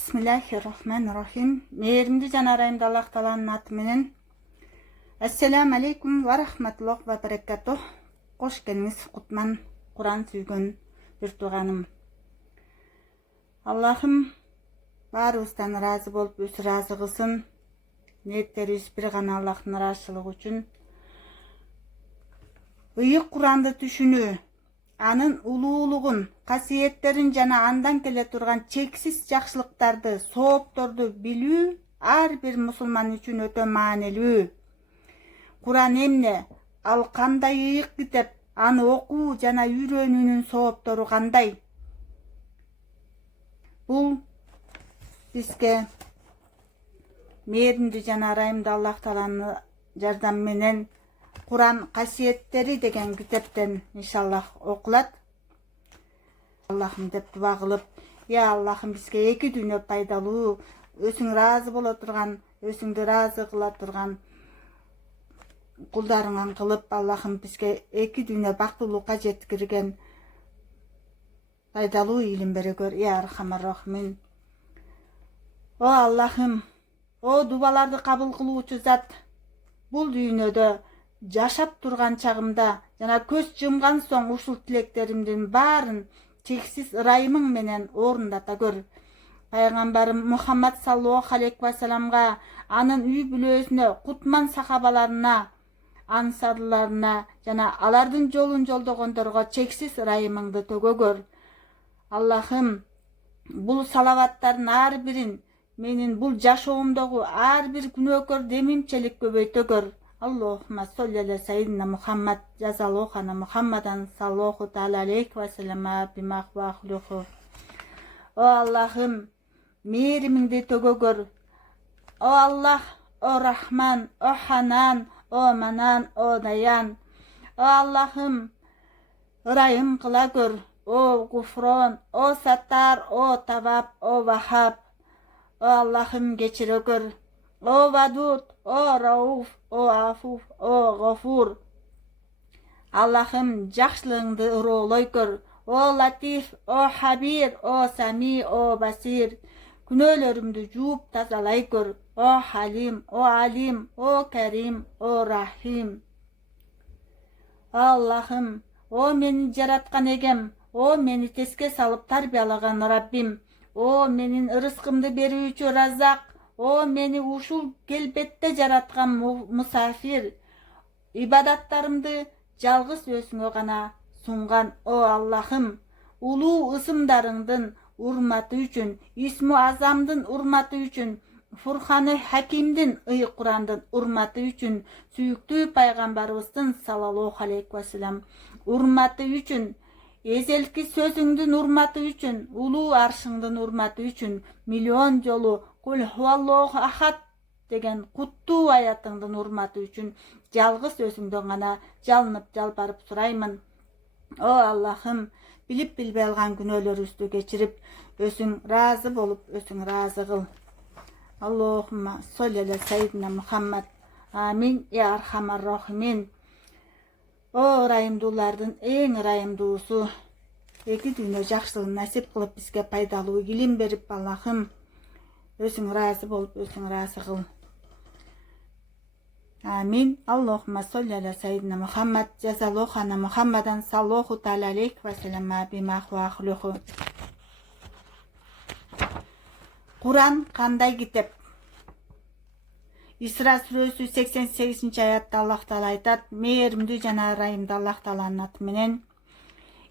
Bismillahirrahmanirrahim. Mehrimli жана ырайымды Аллах Тааланын аты менен. Ассаламу алейкум ва рахматуллахи ва баракатух. Кош келиңиз Кутман Куран сүйгөн бир тууганым. Аллахым баарыбыздан ыраазы болуп өзү ыраазы кылсын. Ниеттерибиз бир гана Аллахтын ыраазычылыгы үчүн. Ыйык Куранды түшүнүү, анын улуулугун, касиеттерин жана андан келе турган чексиз жакшылыктарды, соопторду билүү ар бир мусулман үчүн өтө маанилүү. Куран эмне? Ал кандай ыйык китеп? Аны окуу жана үйрөнүүнүн сооптору кандай? Бул бизге мээримдүү жана ырайымдуу Аллах Тааланын жардамы менен Куран касиеттери деген китептен иншаллах окулат. Аллахым деп дуа кылып, я Аллахым бизге эки дүйнө пайдалуу, өзүң ыраазы боло турган, өзүңдү ыраазы кыла турган кулдарыңан кылып, Аллахым бизге эки дүйнө бактылуулукка жеткирген пайдалуу илим бере көр, я Архамар Рахимин. О Аллахым, о дубаларды кабыл кылуучу зат, бул дүйнөдө жашап турган чагымда жана көз жумган соң ушул тилектеримдин баарын чексиз ырайымың менен орундата көр. Пайгамбарым Мухаммад саллаллаху алейхи ва салламга, анын үй бүлөсүнө, Кутман сахабаларына, ансарларына жана алардын жолун жолдогондорго чексиз ырайымыңды төгө көр. Аллахым, бул салаваттардын ар бирин менин бул жашоомдогу ар бир күнөөкөр демимчелик көбөйтө көр. Allahumma salli ala sayyidina Muhammad jazallohana Muhammadan sallallahu ta'ala aleyhi ve sellem bima khuluqu. O Allah'ım, mehrimingdi tөгө kör. O Allah, o Rahman, o Hanan, o Manan, o Dayan. O Allah'ım, ырайым кыла көр. O Gufron, o Sattar, o Tawwab, o Wahhab. O Allah'ım geçire kör. O Vadud, o Rauf, o Afuf, o Gafur. Allah'ım жақшылығыңды ыролой көр. O Latif, o Habir, o Sami, o Basir. Күнөөлөрүмдү жууп тазалай көр. O Halim, o Alim, o Karim, o Rahim. Allah'ım, o meni жараткан эгем, o meni теске салып тарбиялаган Раббим, o менин ырыскымды берүүчү Разак, o meni ушул келбетте жараткан мусафир, ибадаттарымды жалгыз өзүңө гана сунган о Аллахым, улуу ысымдарыңдын урматы үчүн, исму азамдын урматы үчүн, Фурханы Хакимдин ыйык Курандын урматы үчүн, сүйүктүү пайгамбарыбыздын саллаллаху алейхи ва саллям урматы үчүн, эзелки сөзүңдүн урматы үчүн, улуу аршыңдын урматы үчүн, миллион жолу Кул хуаллаху ахад деген куттуу аятыңдын урматы үчүн жалгыз өзүңдөн гана жалынып жалбарып сураймын. О Аллахым, билип билбей алган күнөөлөрүбүздү кечирип, өзүң ыраазы болуп, өзүң ыраазы кыл. Аллахумма солли аля сайидина Мухаммад. Амин, я Архамар Рахимин. О ырайымдуулардын эң ырайымдуусу, эки дүйнө жакшылыгын насип кылып бизге пайдалуу илим берип, Аллахым, өзүң ыраазы болуп, өзүң ыраазы кыл. Амин. Аллахумма солли аля сайидина Мухаммад жазалохана Мухаммадан саллаллаху таала алейхи ва саллям бима хулуху. Куран кандай китеп? Исра сүрөсү 88-аятта Аллах Таала айтат: мээримдүү жана ырайымдуу Аллах Тааланын аты менен,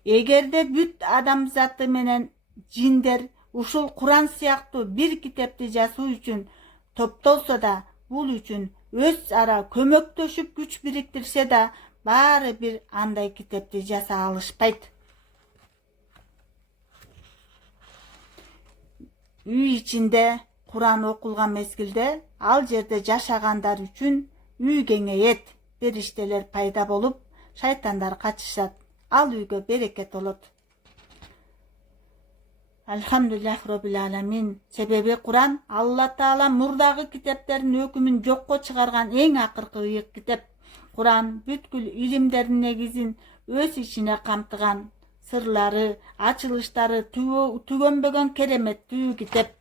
эгерде бүт адамзаты менен жиндер ушул Куран сыяктуу бир китепти жазуу үчүн топтолсо да, бул үчүн өз ара көмөктөшүп күч бириктирсе да, баары бир андай китепти жаза алышпайт. Үй ичинде Куран окулган мезгилде ал жерде жашагандар үчүн үй кеңейет, периштелер пайда болуп, шайтандар качышат. Ал үйгө берекет болот. Алхамдулиллах роббил аламин. Себеби Куран Алла Таала мурдагы китептердин өкүмүн жокко чыгарган эң акыркы ыйык китеп. Куран бүткүл илимдердин негизин өз ичине камтыган, сырлары, ачылыштары түгөнбөгөн кереметтүү китеп.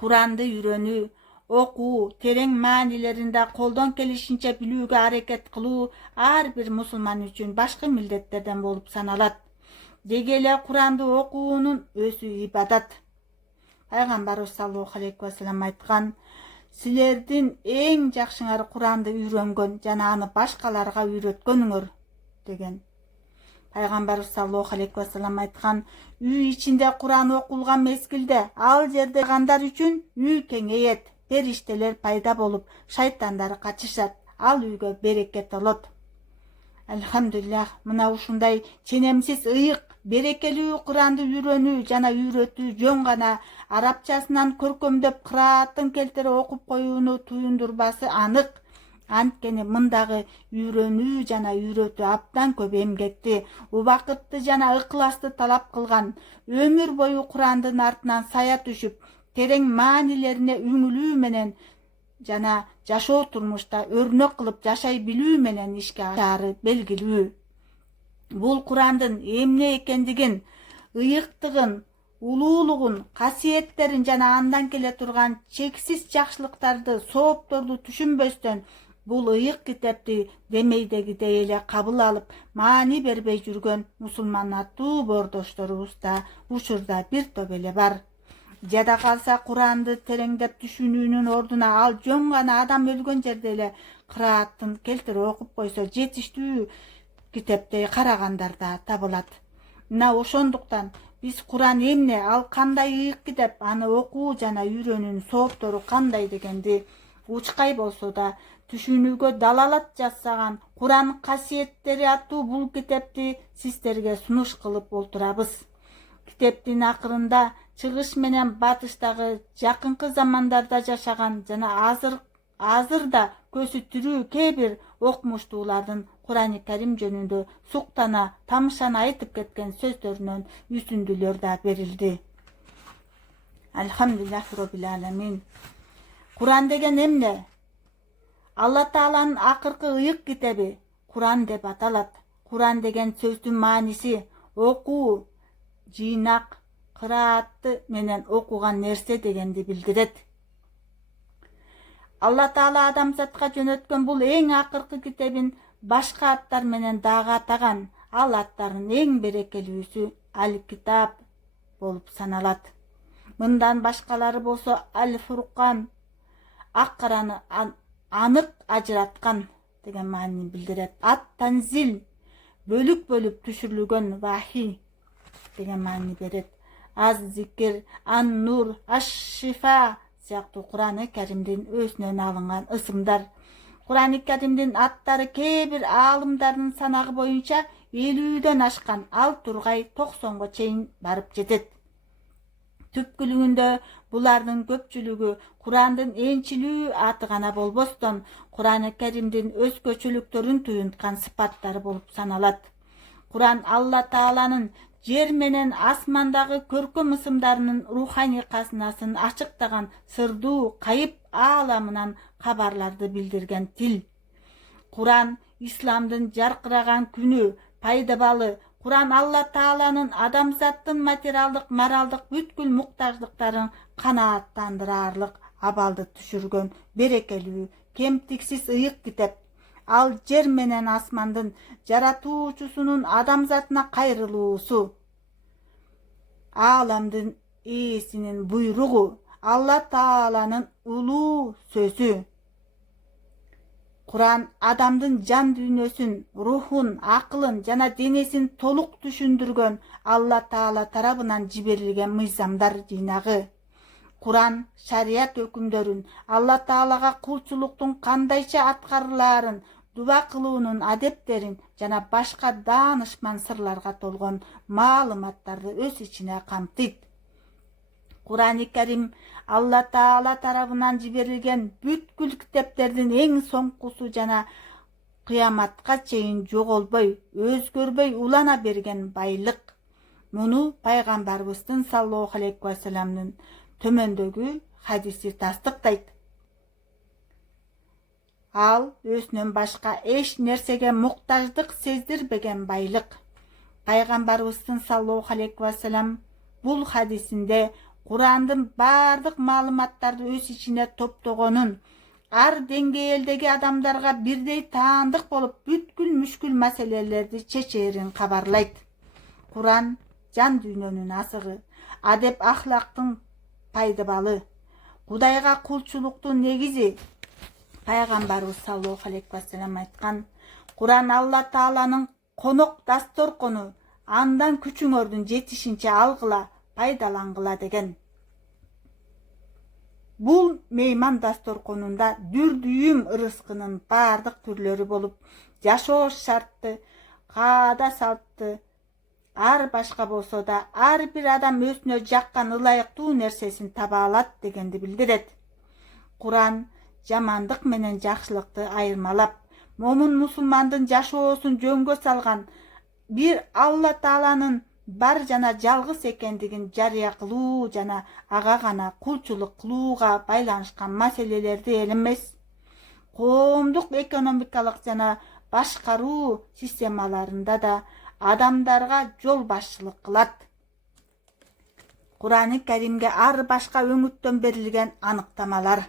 Kuranды үйрөнүү, окуу, терең маанилеринде колдон келишинче билүүгө аракет кылуу ар бир мусулман үчүн башкы милдеттерден болуп саналат. Деги эле Куранды окуунун өзү ибадат. Пайгамбарыбыз саллаллаху алейхи вассалам айткан: "Силердин эң жакшыңар Куранды үйрөнгөн жана аны башкаларга үйрөткөнүңөр" деген. Пайгамбарыбыз саллаллаху алейхи вассалам айткан: "Үй ичинде Куран окулган мезгилде ал жерде гандар үчүн үй кеңейет, периштелер пайда болуп, шайтандар качышат, ал үйгө берекет болот." Алхамдулиллах, мына ушундай ченемсиз ыйык, берекелүү Куранды үйрөнүү жана үйрөтүү жөн гана арабчасынан көркөмдөп кыраатын келтире окуп коюуну туюндурбасы анык. Анткени мындагы үйрөнүү жана үйрөтүү абдан көп эмгекти, убакытты жана ыкласты талап кылган. Өмүр бою Курандын артынан сая түшүп, терең маанилерине үңүлүү менен жана жашоо турмушта өрнөк кылып жашай билүү менен ишке ашаары белгилүү. Бул Курандын эмне экендигин, ыйыктыгын, улуулугун, касиеттерин жана андан келе турган чексиз жакшылыктарды, соопторду түшүнбөстөн бул ыйык китепти демейдегидей эле кабыл алып, маани бербей жүргөн мусулман аттуу боордошторубуз да учурда бир топ эле бар. Жада калса Куранды тереңдеп түшүнүүнүн ордуна ал жөн гана адам өлгөн жерде эле кыраатын келтире окуп койсо жетиштүү китептей карагандар да табылат. Мына ошондуктан биз Куран эмне, ал кандай ыйык китеп, аны окуу жана үйрөнүүнүн сооптору кандай дегенди учкай болсо да түшүнүүгө далалат жасаган Куран касиеттери аттуу бул китепти сиздерге сунуш кылып олтурабыз. Китептин акырында чыгыш менен батыштагы жакынкы замандарда жашаган жана азырда көзү тирүү кээ бир окумуштуулардын Курани Карим жөнүндө суктана, тамшана айтып кеткен сөздөрүнөн үзүндүлөр да берилди. Алхамдулиллахи роббил аламин. Куран деген эмне? Алла Тааланын акыркы ыйык китеби Куран деп аталат. Куран деген сөздүн мааниси окуу, жыйнак, кыраатты менен окуган нерсе дегенди билдирет. Алла Таала адамзатка жөнөткөн бул эң акыркы китебин башка аттар менен дагы атаган. Ал аттардын эң берекелүүсү Аль-Китаб болуп саналат. Мындан башкалары болсо Аль-Фуркан, ак-караны анык ажыраткан деген маанини билдирет. Ат-Танзил, бөлүк-бөлүк түшүрүлгөн вахий деген маани берет. Az-Zikr, Ан-Нур, Аш-Шифа сыяктуу Курани Каримдин өзүнөн алынган ысымдар. Курани Каримдин аттары кээ бир аалымдардын санагы боюнча 50дөн ашкан, ал тургай 90го чейин барып жетет. Түпкүлүгүндө булардын көпчүлүгү Курандын энчилүү аты гана болбостон, Курани Каримдин өзгөчөлүктөрүн туюнткан сыпаттары болуп саналат. Куран Алла Тааланын жер менен асмандагы көркөм ысымдарынын руханий казынасын ачыктаган сырдуу кайып ааламынан кабарларды билдирген тил. Куран исламдын жаркыраган күнү, пайдабалы. Куран Алла Тааланын адамзаттын материалдык, моралдык бүткүл муктаждыктарын канааттандырарлык абалды түшүргөн берекелүү, кемтиксиз ыйык китеп. Ал жер менен асмандын жаратуучусунун адамзатына кайрылуусу, ааламдын ээсинин буйругу, Алла Тааланын улуу сөзү. Куран адамдын жан дүйнөсүн, рухун, акылын жана денесин толук түшүндүргөн Алла Таала тарабынан жиберилген мыйзамдар жыйнагы. Куран шарият өкүмдөрүн, Алла Таалага кулчулуктун кандайча аткарылаарын, дуба кылуунун адептерин жана башка даанышман сырларга толгон маалыматтарды өз ичине камтыйт. Курани Карим Алла Таала тарабынан жиберилген бүткүл китептердин эң соңкусу жана кыяматка чейин жоголбой, өзгөрбөй улана берген байлык. Муну пайгамбарыбыздын саллаллаху алейхи вассаламдын төмөндөгү хадиси тастыктайт. Ал өзүнөн башка эч нерсеге муктаждык сездирбеген байлык. Пайгамбарыбыздын саллаллаху алейхи вассалам бул хадисинде Курандын бардык маалыматтарды өз ичине топтогонун, ар деңгээлдеги адамдарга бирдей таандык болуп бүткүл мүшкүл маселелерди чечээрин кабарлайт. Куран жан дүйнөнүн азыгы, адеп ахлактын пайдабалы, Кудайга кулчулуктун негизи. Пайгамбарыбыз саллаллаху алейхи вассалам айткан, Куран Алла Тааланын конок дасторкону, андан күчүңөрдүн жетишинче алгыла, пайдалангыла деген. Бул мейман дасторконунда дүр-дүйүм ырыскынын бардык түрлөрү болуп, жашоо шартты, каада салтты, ар башка болсо да ар бир адам өзүнө жаккан ылайыктуу нерсесин таба алат дегенди билдирет. Куран жамандык менен жакшылыкты айырмалап, момун мусулмандын жашоосун жөнгө салган, бир Алла Тааланын бар жана жалгыз экендигин жарыя кылуу жана ага гана кулчулук кылууга байланышкан маселелерди элемес, коомдук экономикалык жана башкаруу системаларында да адамдарга жол башчылык кылат. Курани Каримге ар башка өңүттөн берилген аныктамалар.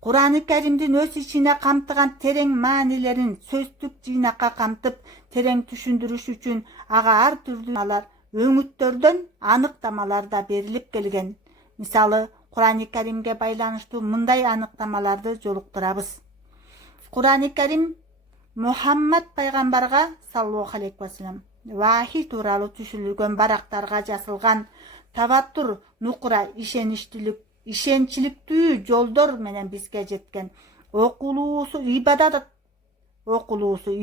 Курани Каримдин өз ичине камтыган терең маанилерин сөздүк жыйнакка камтып, терең түшүндүрүш үчүн ага ар түрдүү өңүттөрдөн аныктамалар да берилип келген. Мисалы, Курани Каримге байланыштуу мындай аныктамаларды жолуктурабыз. Курани Карим Мухаммад пайгамбарга саллаллаху алейхи вассалам вахий тууралуу түшүрүлгөн барактарга жазылган таваттур нукура ишенчиликтүү жолдор менен бизге жеткен. Окулуусу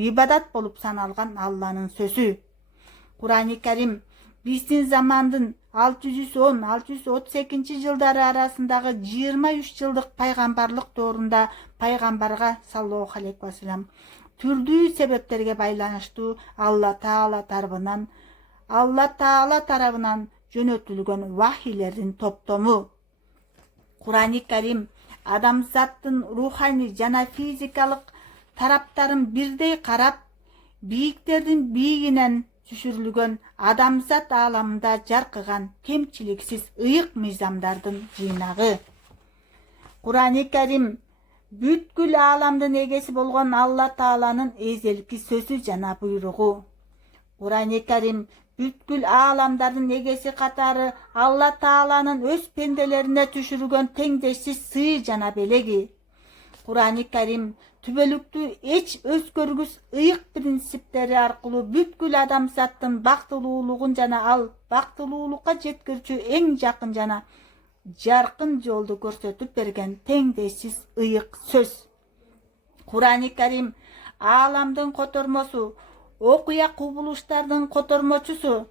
ибадат болуп саналган Алланын сөзү. Курани Карим биздин замандын 610-632 жылдары арасындагы 23 жылдык пайгамбарлык доорунда пайгамбарга саллаллаху алейхи вассалам түрдүү себептерге байланыштуу Алла Таала тарабынан жөнөтүлгөн вахийлердин топтому. Курани Карим адамзаттын руханий жана физикалык тараптарын бирдей карап, бийиктердин бийигинен түшүрүлгөн адамзат ааламында жаркыган кемчиликсиз ыйык мыйзамдардын жыйнагы. Курани Карим бүткүл ааламдын эгеси болгон Алла Тааланын эзелки сөзү жана буйругу. Курани Карим бүткүл ааламдардын эгеси катары Алла Тааланын өз пенделерине түшүргөн теңдешсиз сый жана белеги. Курани Карим түбөлүктүү эч өзгөргүс ыйык принциптери аркылуу бүткүл адамзаттын бактылуулугун жана ал бактылуулукка жеткирчү эң жакын жана жаркын жолду көрсөтүп берген теңдешсиз ыйык сөз. Курани Карим ааламдын котормосу, окуя кубулуштардын котормочусу,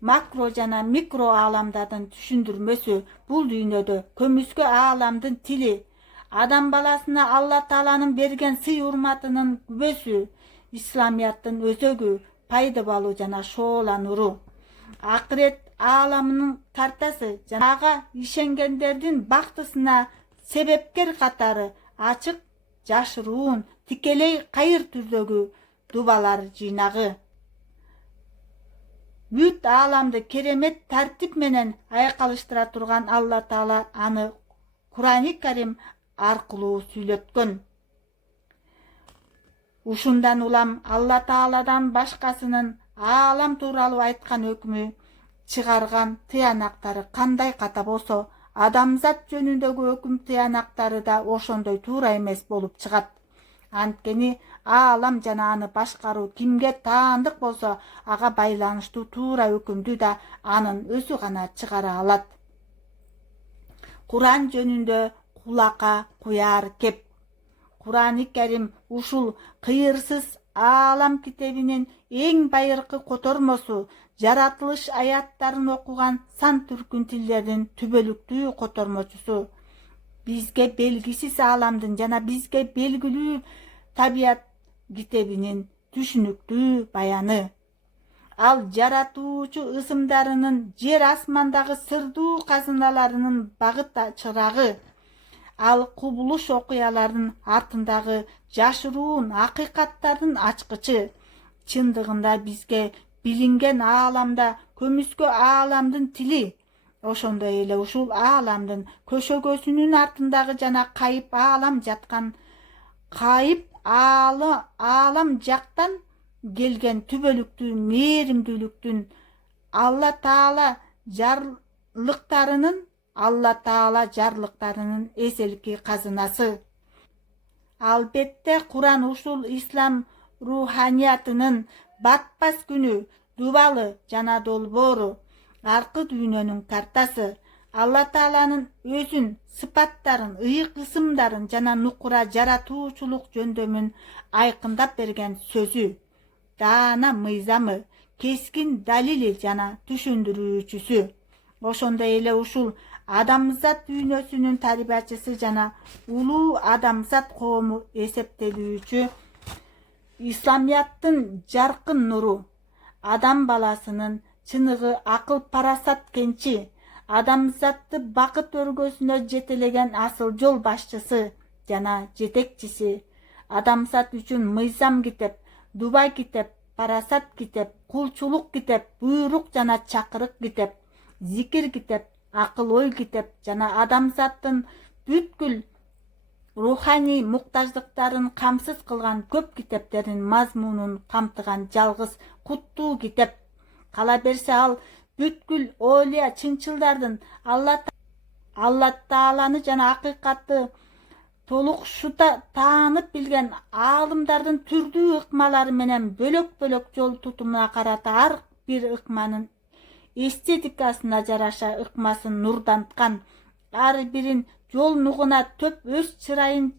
макро жана микро ааламдардын түшүндүрмөсү, бул дүйнөдө көмүскө ааламдын тили, адам баласына Алла Тааланын берген сый урматынын күбөсү, исламияттын өзөгү, пайдабалы жана шоолануру, акырет ааламынын картасы жана ага ишенгендердин бактысына себепкер катары ачык, жашыруун, тикелей кайыр түрдөгү дубалар жыйнагы. Бүт ааламды керемет тартип менен айкалыштыра турган Алла Таала аны Курани Карим аркылуу сүйлөткөн. Ушундан улам Алла Тааладан башкасынын аалам тууралуу айткан өкмү, чыгарган тыянактары кандай ката болсо, адамзат жөнүндөгү өкүм тыянактары да ошондой туура эмес болуп чыгат. Анткени аалам жана аны башкаруу кимге таандык болсо, ага байланыштуу туура өкүмдү да анын өзү гана чыгара алат. Куран жөнүндө кулакка куяр кеп. Курани Карим ушул кыйырсыз аалам китебинин эң байыркы котормосу, жаратылыш аяттарын окуган сан түркүн тилдердин түбөлүктүү котормочусу. Бизге белгисиз ааламдын жана бизге белгилүү табият китебинин түшүнүктүү баяны. Ал жаратуучу ысымдарынын жер асмандагы сырдуу казыналарынын багыт чырагы. Ал кубулуш окуялардын артындагы жашыруун акыйкаттардын ачкычы. Чындыгында бизге билинген ааламда көмүскө ааламдын тили, Ошондой эле ушул ааламдын көшөгөсүнүн артындагы жана кайып аалам жаткан кайып аалам жактан келген түбөлүктүү мээримдүүлүктүн Алла Таала жарлыктарынын эселки казынасы. Албетте Куран ушул ислам руханиятынын батпас күнү, дубалы жана долбоору, аркы дүйнөнүн картасы, Алла Тааланын өзүн, сыпаттарын, ыйык ысымдарын жана нукура жаратуучулук жөндөмүн айкындап берген сөзү, даана мыйзамы, кескин далили жана түшүндүрүүчүсү. Ошондой эле ушул адамзат дүйнөсүнүн тарбиячысы жана улуу адамзат коому эсептелүүчү исламияттын жаркын нуру, адам баласынын чыныгы акыл парасат кенчи, адамзатты бакыт өргөсүнө жетелеген асыл жол башчысы жана жетекчиси, адамзат үчүн мыйзам китеп, дуба китеп, парасат китеп, кулчулук китеп, буйрук жана чакырык китеп, зикир китеп, акыл ой китеп жана адамзаттын бүткүл руханий муктаждыктарын камсыз кылган көп китептердин мазмунун камтыган жалгыз куттуу китеп. Кала берсе ал бүткүл оолия чынчылдардын Алла Тааланы жана акыйкатты толукшута таанып билген аалымдардын түрдүү ыкмалары менен бөлөк жол тутумуна карата ар бир ыкманын эстетикасына жараша ыкмасын нурданткан, ар бирин жол нугуна төп өз чырайын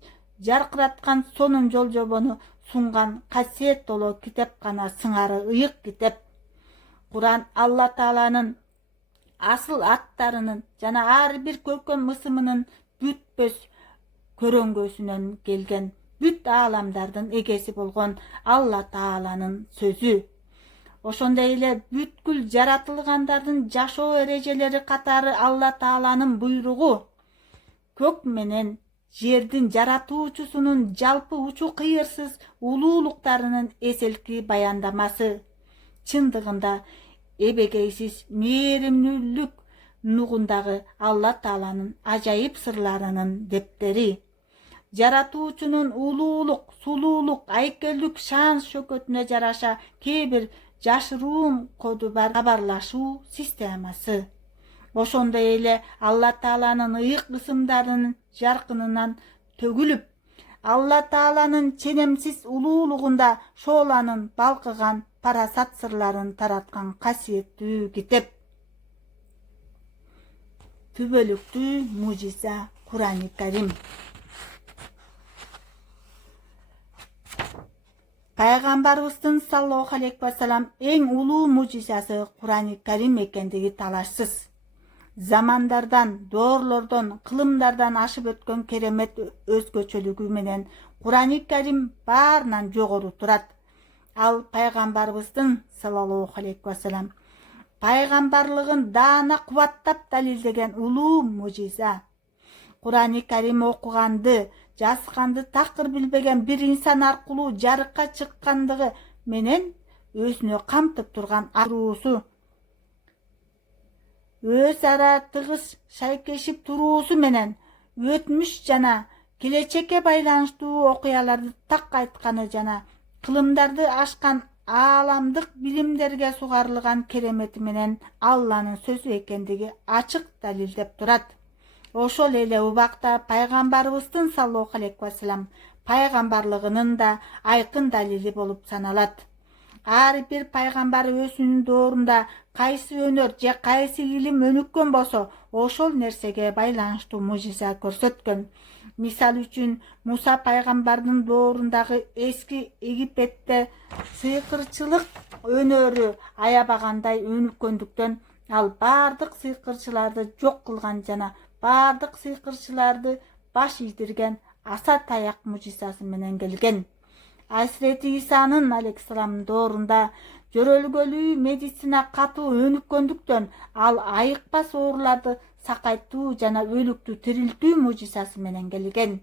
жаркыраткан сонун жол жобону сунган касиет толо китеп гана сыңары ыйык китеп. Куран Алла Тааланын асыл аттарынын жана ар бир көркөм ысымынын бүтпөс көрөңгөсүнөн келген бүт ааламдардын эгеси болгон Алла Тааланын сөзү. Ошондой эле бүткүл жаратылгандардын жашоо эрежелери катары Алла Тааланын буйругу, көк менен жердин жаратуучусунун жалпы учу кыйырсыз улуулуктарынын эселки баяндамасы. Чындыгында эбегейсиз мээримдүүлүк нугундагы Алла Тааланын ажайып сырларынын дептери. Жаратуучунун улуулук, сулуулук, айкелдик шан шөкөтүнө жараша кээ бир жашыруун коду бар кабарлашуу системасы. Ошондой эле Алла Тааланын ыйык ысымдарынын жаркынынан төгүлүп, Алла Тааланын ченемсиз улуулугунда шооланын балкыган парасат сырларын тараткан касиеттүү китеп. Түбөлүктүү мужиза Курани Карим. Пайгамбарыбыздын саллаллаху алейхи ва салам эң улуу мужизасы Курани Карим экендиги талашсыз. Замандардан, доорлордон, кылымдардан ашып өткөн керемет өзгөчөлүгү менен Курани Карим баарынан жогору турат. Ал пайгамбарыбыздын саллаллаху алейхи ва салам пайгамбарлыгын даана кубаттап далилдеген улуу мужиза. Курани Карим окуганды, жазганды такыр билбеген бир инсан аркылуу жарыкка чыккандыгы менен өзүнө камтып турган аруусу, өз ара тыгыз шайкешип туруусу менен өтмүш жана келечекке байланыштуу окуяларды так айтканы жана кылымдарды ашкан ааламдык билимдерге сугарылган керемети менен Алланын сөзү экендиги ачык далилдеп турат. Ошол эле убакта пайгамбарыбыздын саллаллаху алейхи ва салам пайгамбарлыгынын да айкын далили болуп саналат. Ар бир пайгамбар өзүнүн доорунда кайсы өнөр же кайсы илим өнүккөн болсо, ошол нерсеге байланыштуу мужиза көрсөткөн. Мисал үчүн, Муса пайгамбардын доорундагы эски Египетте сыйкырчылык өнөрү аябагандай өнүккөндүктөн ал бардык сыйкырчыларды жок кылган жана бардык сыйкырчыларды баш ийдирген аса таяк мужизасы менен келген. Асирети Исанын алейхиссаламдын доорунда жөрөлгөлүү медицина катуу өнүккөндүктөн ал айыкпас ооруларды сакайтуу жана өлүктү тирилтүү мужизасы менен келген.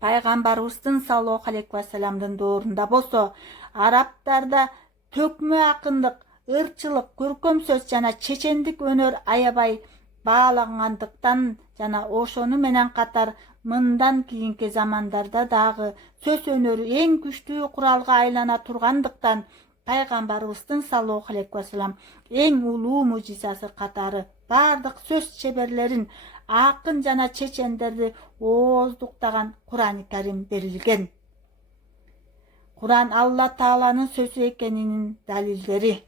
Пайгамбарыбыздын саллаллаху алейхи ва саламдын доорунда болсо арабтарда төкмө акындык, ырчылык, көркөм сөз жана чечендик өнөр аябай баалангандыктан жана ошону менен катар мындан кийинки замандарда дагы сөз өнөрү эң күчтүү куралга айлана тургандыктан пайгамбарыбыздын саллаллаху алейхи вассалам эң улуу мужизасы катары бардык сөз чеберлерин, акын жана чечендерди ооздуктаган Кур'ан-ы Карим берилген. Кур'ан Алла Тааланын сөзү экенинин далилдери.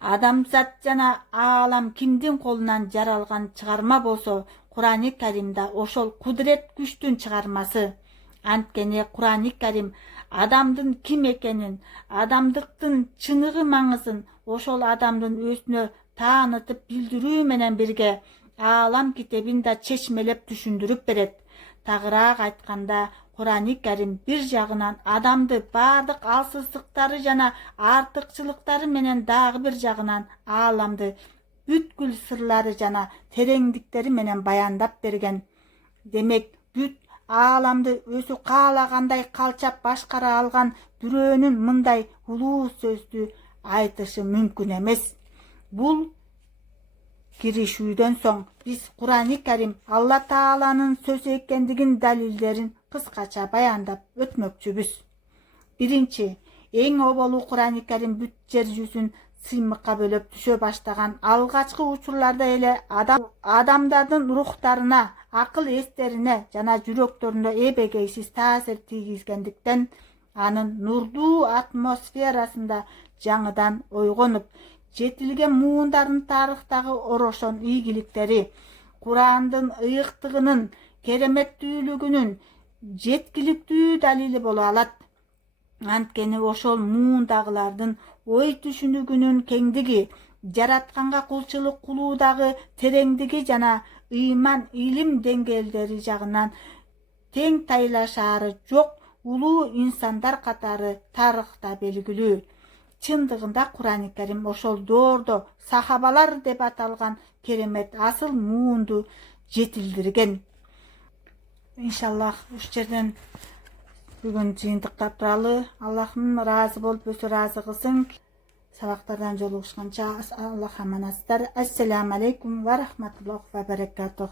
Адамзат жана аалам кимдин колунан жаралган чыгарма болсо, Кур'ан-ы Каримда ошол кудурет күчтүн чыгармасы. Анткени Кур'ан-ы Карим адамдын ким экенин, адамдыктын чыныгы маңызын ошол адамдын өзүнө таанытып билдирүү менен бирге Аалам китебин да чечмелеп түшүндүрүп берет. Тагыраак айтканда, Кур'ан-ы Карим бир жагынан адамды бардык алсыздыктары жана артыкчылыктары менен дагы бир жагынан ааламды бүткүл сырлары жана тереңдиктери менен баяндап берген. Демек, бүт ааламды өзү каалагандай калчап башкара алган бирөөнүн мындай улуу сөздү айтышы мүмкүн эмес. Бул киришүүдөн соң биз Кур'ан-ы Карим Алла Тааланын сөзү экендигин далилдерин кыскача баяндап өтмөкчүбүз. Биринчи, эң оболу Кур'ан-ы Карим бүт жер жүзүн сыймыкка бөлөп түшө баштаган алгачкы учурларда эле адамдардын рухтарына, акыл эстерине жана жүрөктөрүнө эбегейсиз таасир тийгизгендиктен анын нурдуу атмосферасында жаңыдан ойгонуп, жетилген муундардын тарыхтагы орошон ийгиликтери, Кур'андын ыйыктыгынын, кереметтүүлүгүнүн жеткиликтүү далили боло алат. Анткени ошол муундагылардын ой түшүнүгүнүн кеңдиги, жаратканга кулчулук кылуудагы тереңдиги жана ыйман илим деңгээлдери жагынан тең тайлашаары жок улуу инсандар катары тарыхта белгилүү. Чындыгында Кур'ан-ы Карим ошол доордо сахабалар деп аталган керемет асыл муунду жетилдирген. Иншаллах уш жерден бүгүн жыйынтыктап туралы. Аллахым ыраазы болуп өзү ыраазы кылсын. Сабактардан жолугушканча Аллах аманатсыздар. Ассаламу алейкум ва рахматуллахи ва баракатух.